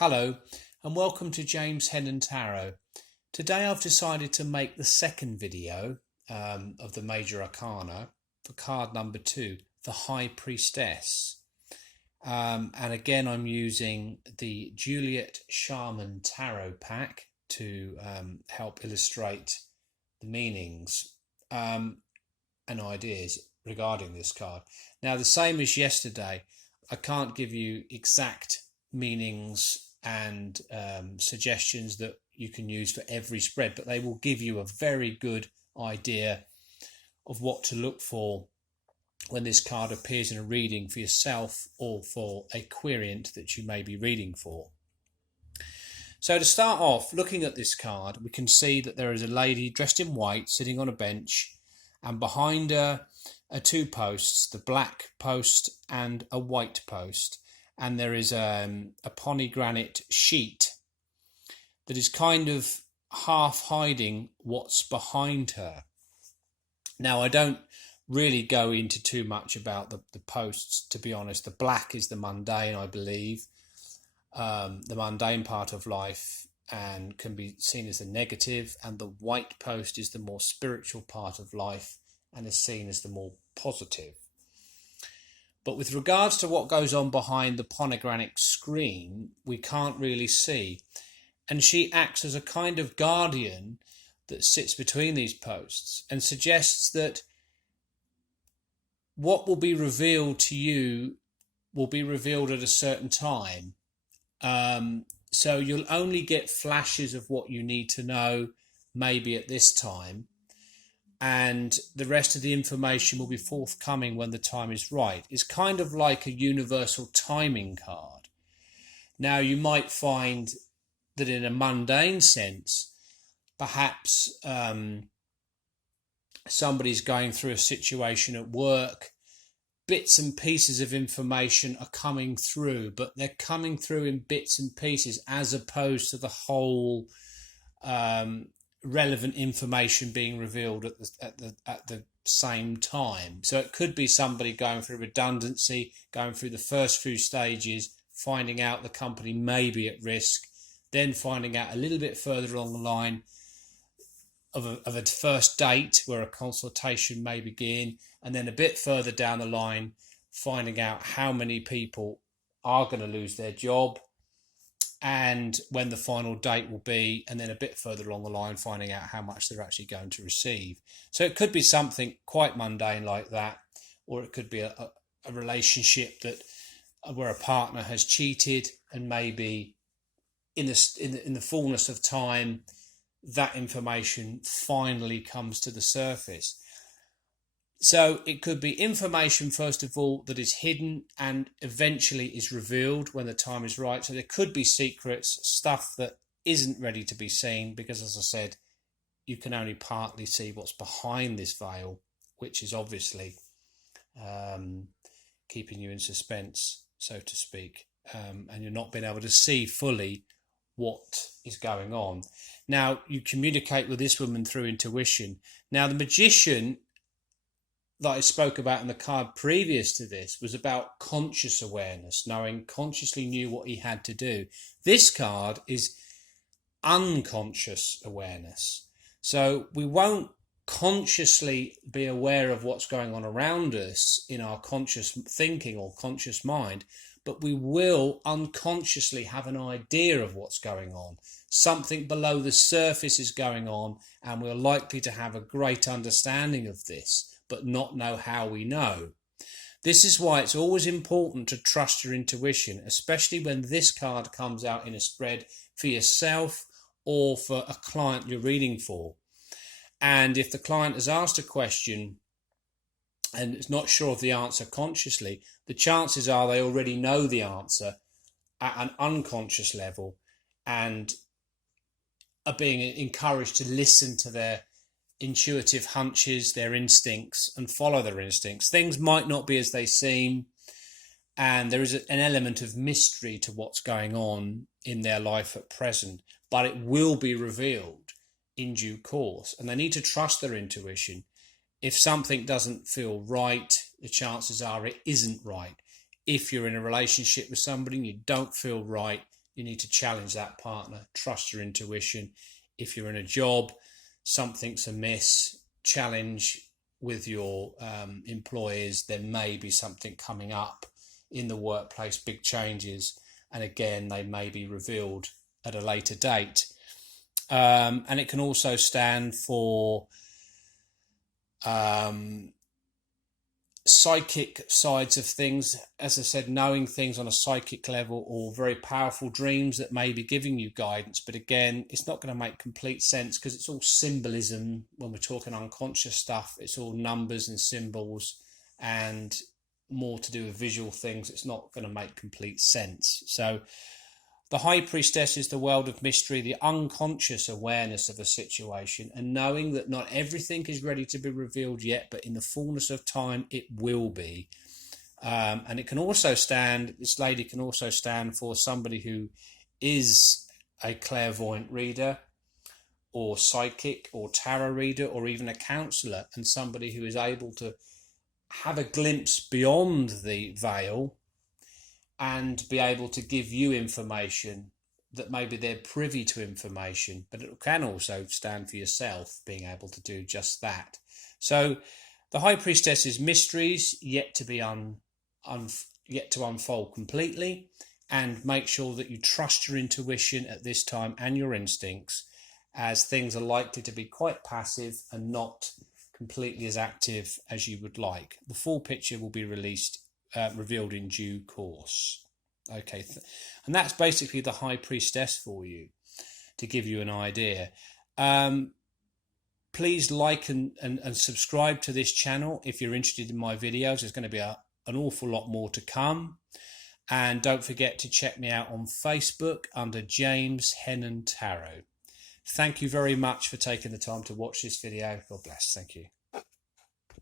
Hello and welcome to James Hennon Tarot. Today I've decided to make the second video of the Major Arcana for card number 2, the High Priestess. And again I'm using the Juliet Shaman Tarot pack to help illustrate the meanings and ideas regarding this card. Now, the same as yesterday, I can't give you exact meanings and suggestions that you can use for every spread, but they will give you a very good idea of what to look for when this card appears in a reading for yourself or for a querent that you may be reading for. So to start off, looking at this card, we can see that there is a lady dressed in white sitting on a bench, and behind her are two posts, the black post and a white post. And there is a pomegranate sheet that is kind of half hiding what's behind her. Now, I don't really go into too much about the posts, to be honest. The black is the mundane, I believe, the mundane part of life, and can be seen as the negative, and the white post is the more spiritual part of life and is seen as the more positive. But with regards to what goes on behind the pomegranate screen, we can't really see. And she acts as a kind of guardian that sits between these posts and suggests that what will be revealed to you will be revealed at a certain time. So you'll only get flashes of what you need to know maybe at this time, and the rest of the information will be forthcoming when the time is right. It's kind of like a universal timing card. Now, you might find that in a mundane sense, perhaps somebody's going through a situation at work, bits and pieces of information are coming through, but they're coming through in bits and pieces as opposed to the whole relevant information being revealed at the same time. So it could be somebody going through redundancy, going through the first few stages, finding out the company may be at risk, then finding out a little bit further along the line of a first date where a consultation may begin, and then a bit further down the line finding out how many people are going to lose their job and when the final date will be, and then a bit further along the line finding out how much they're actually going to receive. So it could be something quite mundane like that, or it could be a relationship that where a partner has cheated, and maybe in the fullness of time that information finally comes to the surface. So it could be information, first of all, that is hidden and eventually is revealed when the time is right. So there could be secrets, stuff that isn't ready to be seen, because, as I said, you can only partly see what's behind this veil, which is obviously keeping you in suspense, so to speak, and you're not being able to see fully what is going on. Now, you communicate with this woman through intuition. Now, the magician that I spoke about in the card previous to this was about conscious awareness, consciously knew what he had to do. This card is unconscious awareness. So we won't consciously be aware of what's going on around us in our conscious thinking or conscious mind, but we will unconsciously have an idea of what's going on. Something below the surface is going on, and we're likely to have a great understanding of this, but not know how we know. This is why it's always important to trust your intuition, especially when this card comes out in a spread for yourself or for a client you're reading for. And if the client has asked a question and is not sure of the answer consciously, the chances are they already know the answer at an unconscious level and are being encouraged to listen to their intuitive hunches, their instincts, and follow their instincts. Things might not be as they seem, and there is an element of mystery to what's going on in their life at present, but it will be revealed in due course, and they need to trust their intuition. If something doesn't feel right, the chances are it isn't right. If you're in a relationship with somebody and you don't feel right, you need to challenge that partner, trust your intuition. If you're in a job, something's amiss, challenge with your employees. There may be something coming up in the workplace, big changes, and again, they may be revealed at a later date. And it can also stand for psychic sides of things, as I said, knowing things on a psychic level, or very powerful dreams that may be giving you guidance. But again, it's not going to make complete sense because it's all symbolism. When we're talking unconscious stuff, it's all numbers and symbols and more to do with visual things. It's not going to make complete sense. So the High Priestess is the world of mystery, the unconscious awareness of a situation, and knowing that not everything is ready to be revealed yet, but in the fullness of time, it will be. And it can also stand, this lady can also stand for somebody who is a clairvoyant reader, or psychic, or tarot reader, or even a counsellor, and somebody who is able to have a glimpse beyond the veil and be able to give you information that maybe they're privy to information, but it can also stand for yourself being able to do just that. So the High Priestess is mysteries yet to be yet to unfold completely, and make sure that you trust your intuition at this time and your instincts, as things are likely to be quite passive and not completely as active as you would like. The full picture will be revealed in due course. Okay, and that's basically the High Priestess for you, to give you an idea. Please like and subscribe to this channel if you're interested in my videos. There's going to be an awful lot more to come. And don't forget to check me out on Facebook under James Hennon Tarot. Thank you very much for taking the time to watch this video. God bless. Thank you.